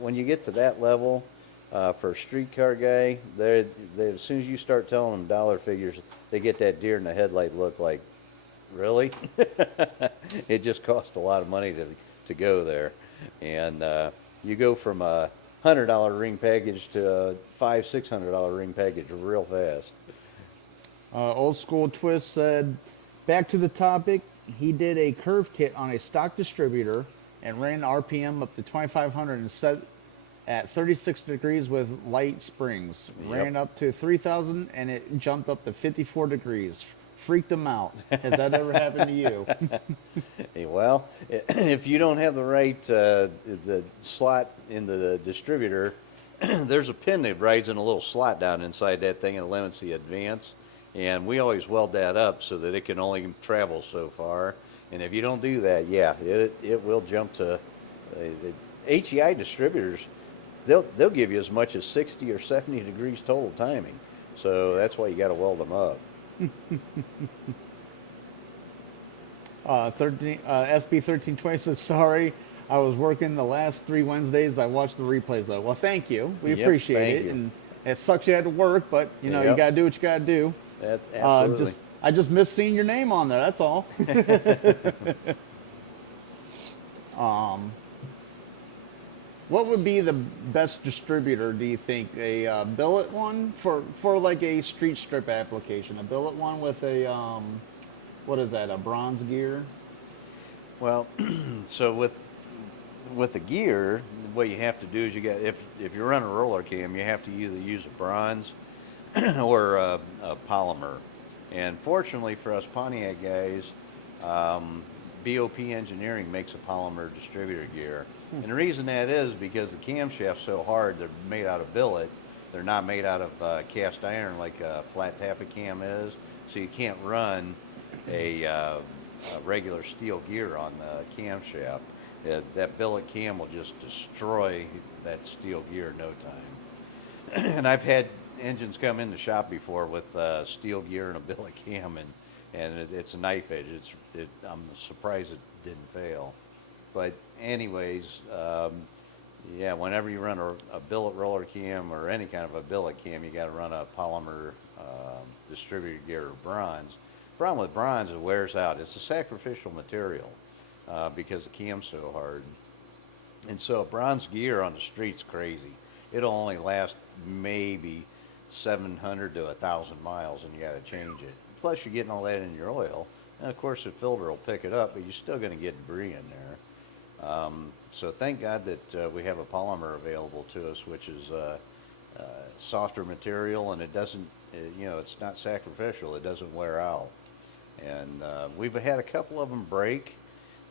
when you get to that level, for a street car guy, they as soon as you start telling them dollar figures, they get that deer in the headlight look like, really? It just costs a lot of money to go there. And you go from a $100 ring package to a $500-600 ring package real fast. Old School Twist said, back to the topic, he did a curve kit on a stock distributor and ran RPM up to 2,500 and set at 36 degrees with light springs. Yep. Ran up to 3,000 and it jumped up to 54 degrees. Freaked them out. Has that ever happened to you? Hey, well, if you don't have the right the slot in the distributor, there's a pin that rides in a little slot down inside that thing and limits the advance. And we always weld that up so that it can only travel so far. And if you don't do that, yeah, it will jump to HEI distributors. They'll give you as much as 60 or 70 degrees total timing. So that's why you got to weld them up. SB 1320 says, sorry, I was working the last 3 Wednesdays. I watched the replays though. Well, thank you. We Yep, appreciate thank it. you. And it sucks you had to work, but you know, you Yep. got to do what you got to do. That's absolutely. I just missed seeing your name on there. That's all. What would be the best distributor, do you think? A billet one for like a street strip application? A billet one with a, what is that, a bronze gear? Well, so with the gear, what you have to do is if you run a roller cam, you have to either use a bronze or a polymer. And fortunately for us Pontiac guys, BOP Engineering makes a polymer distributor gear. And the reason that is because the camshaft's so hard, they're made out of billet. They're not made out of cast iron like a flat taffy cam is. So you can't run a regular steel gear on the camshaft. That billet cam will just destroy that steel gear in no time. And I've had engines come in the shop before with steel gear and a billet cam, and it's a knife edge. I'm surprised it didn't fail. But anyways, yeah, whenever you run a billet roller cam or any kind of a billet cam, you got to run a polymer distributor gear or bronze. Problem with bronze, it wears out. It's a sacrificial material because the cam's so hard. And so a bronze gear on the street's crazy. It'll only last maybe 700 to 1,000 miles, and you got to change it. Plus, you're getting all that in your oil. And of course, the filter will pick it up, but you're still going to get debris in there. So thank God that we have a polymer available to us, which is softer material, and it doesn't, it's not sacrificial. It doesn't wear out. And we've had a couple of them break,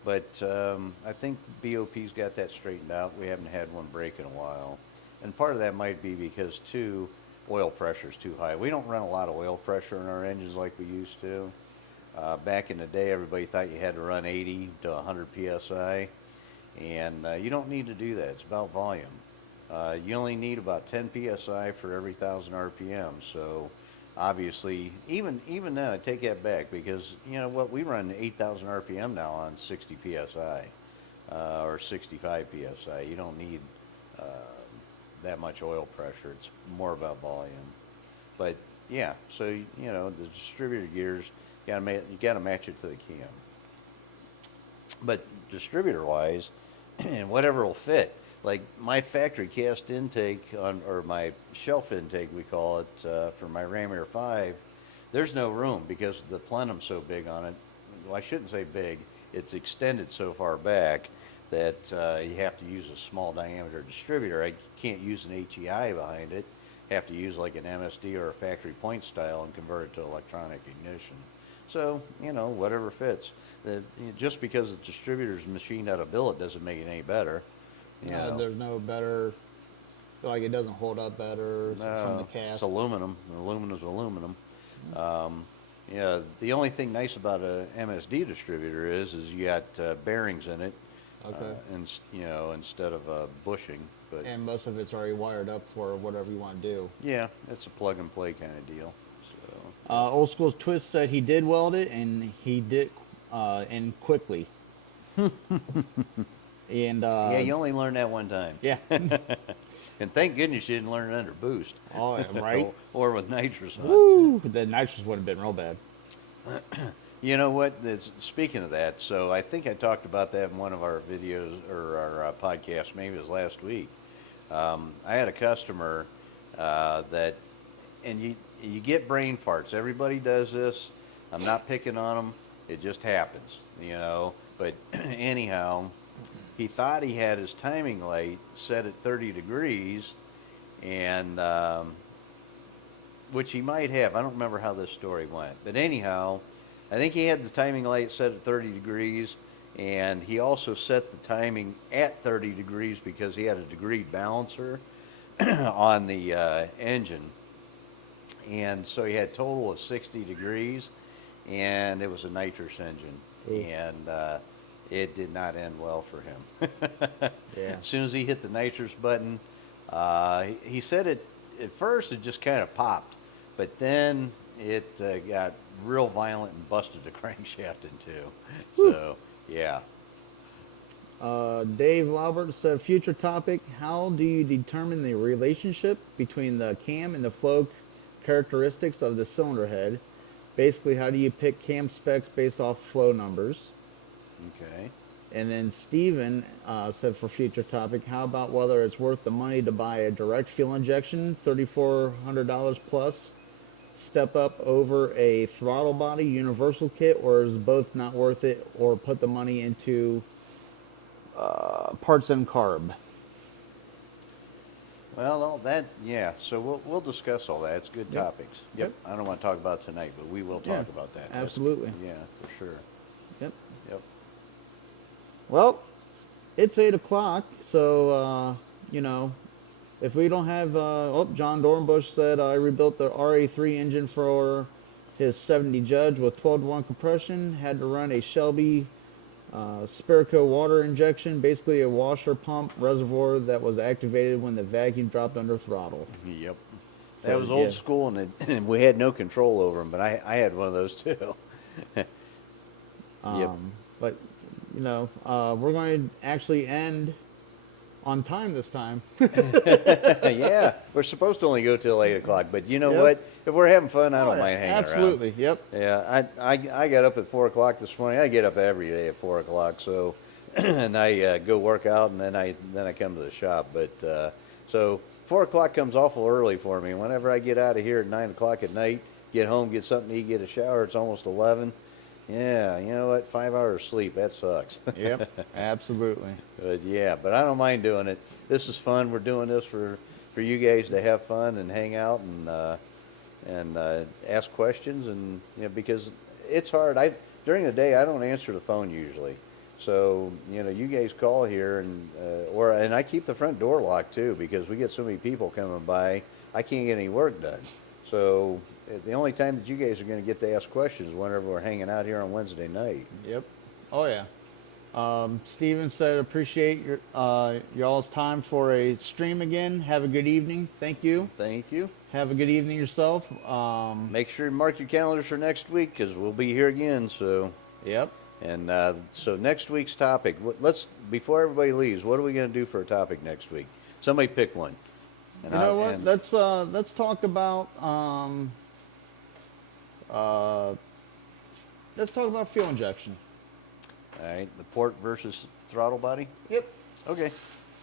but I think BOP's got that straightened out. We haven't had one break in a while. And part of that might be because, too, oil pressure is too high. We don't run a lot of oil pressure in our engines like we used to. Back in the day, everybody thought you had to run 80 to 100 PSI, and you don't need to do that. It's about volume. You only need about 10 PSI for every 1,000 RPM. So obviously, even then, I take that back because, you know what, we run 8,000 RPM now on 60 PSI or 65 PSI. You don't need that much oil pressure. It's more about volume. But yeah, so the distributor gears, you gotta match it to the cam. But distributor wise, and whatever will fit, like my factory cast intake or my shelf intake, we call it, for my Ram Air 5, there's no room because the plenum's so big on it. Well, I shouldn't say big, it's extended so far back that you have to use a small diameter distributor. I can't use an HEI behind it. Have to use like an MSD or a factory point style and convert it to electronic ignition. So, whatever fits. Just because the distributor's machine out a billet doesn't make it any better. There's no better, like it doesn't hold up better from the No, cast. it's aluminum. Aluminum's aluminum. Yeah, the only thing nice about a MSD distributor is you got bearings in it. Okay. Instead of bushing. But And most of it's already wired up for whatever you want to do. yeah, it's a plug and play kind of deal. So Old School Twist said he did weld it, and he did, and quickly. And yeah, you only learn that one time. yeah. And thank goodness you didn't learn it under boost. Oh, yeah, right. or with nitrous on. Woo! The nitrous would have been real bad. You know what? Speaking of that, so I think I talked about that in one of our videos or our podcasts, maybe it was last week. I had a customer that, and you get brain farts. Everybody does this. I'm not picking on them. It just happens, But anyhow, he thought he had his timing light set at 30 degrees, and which he might have. I don't remember how this story went. But anyhow, I think he had the timing light set at 30 degrees, and he also set the timing at 30 degrees because he had a degree balancer on the engine. And so he had a total of 60 degrees, and it was a nitrous engine. Ooh. And it did not end well for him. Yeah. As soon as he hit the nitrous button, he said at first it just kind of popped, but then it got real violent and busted the crankshaft in two. So, yeah. Dave Laubert said, future topic, how do you determine the relationship between the cam and the flow characteristics of the cylinder head? Basically, how do you pick cam specs based off flow numbers? Okay. And then Steven said, for future topic, how about whether it's worth the money to buy a direct fuel injection, $3,400 plus, step up over a throttle body universal kit, or is both not worth it, or put the money into parts and carb? Well, all that, yeah. So we'll discuss all that. It's good Yep. topics. Yep. I don't want to talk about it tonight, but we will talk Yeah, about that. absolutely. Yeah, for sure. Yep. Yep. Well, it's 8 o'clock, so, if we don't have, John Dornbush said I rebuilt the RA3 engine for his 70 Judge with 12-to-1 compression, had to run a Shelby Spirico water injection, basically a washer pump reservoir that was activated when the vacuum dropped under throttle. Yep. So, That was old yeah. school, and we had no control over them, but I had one of those too. Yep. But, we're going to actually end on time this time. Yeah, we're supposed to only go till 8 o'clock, but you know Yep. what? If we're having fun, I don't Oh, mind hanging absolutely, around. yep. Yeah, I got up at 4 o'clock this morning. I get up every day at 4 o'clock, so and I go work out, and then I come to the shop. But so 4 o'clock comes awful early for me. Whenever I get out of here at 9 o'clock at night, get home, get something to eat, get a shower, it's almost 11. Yeah, you know what? 5 hours sleep, that sucks. Yep, absolutely. But I don't mind doing it. This is fun. We're doing this for you guys to have fun and hang out and ask questions, and because it's hard. During the day I don't answer the phone usually, so you guys call here and I keep the front door locked too because we get so many people coming by. I can't get any work done. So the only time that you guys are going to get to ask questions is whenever we're hanging out here on Wednesday night. Yep. Oh yeah. Steven said, appreciate your y'all's time for a stream again. Have a good evening. Thank you. Thank you. Have a good evening yourself. Make sure to mark your calendars for next week because we'll be here again. So. Yep. And so next week's topic, before everybody leaves, what are we going to do for a topic next week? Somebody pick one. And You know what? Let's talk about fuel injection. All right, the port versus throttle body? Yep. Okay.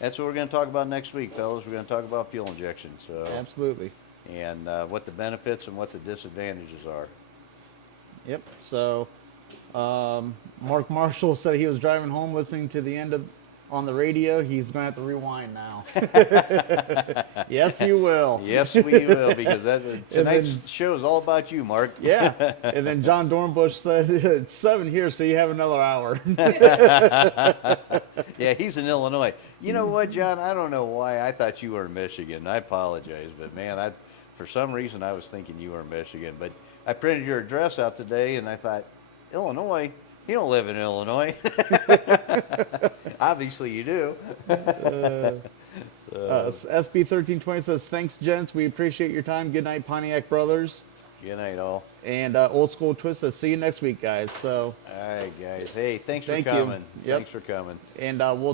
That's what we're going to talk about next week, fellas. We're going to talk about fuel injection. So, Absolutely. and what the benefits and what the disadvantages are. Yep. So, Mark Marshall said he was driving home listening to the end of on the radio, he's going to have to rewind now. Yes, you will. Yes, we will, because tonight's show is all about you, Mark. Yeah. And then John Dornbush said, it's 7 here, so you have another hour. Yeah, he's in Illinois. You know what, John? I don't know why I thought you were in Michigan. I apologize, but man, for some reason I was thinking you were in Michigan. But I printed your address out today, and I thought, Illinois? You don't live in Illinois. Obviously you do. SB1320 says, thanks, gents. We appreciate your time. Good night, Pontiac Brothers. Good night, all. And Old School Twist says, see you next week, guys. So, all right, guys. Hey, thanks Thank for you. coming. Yep. Thanks for coming. and we'll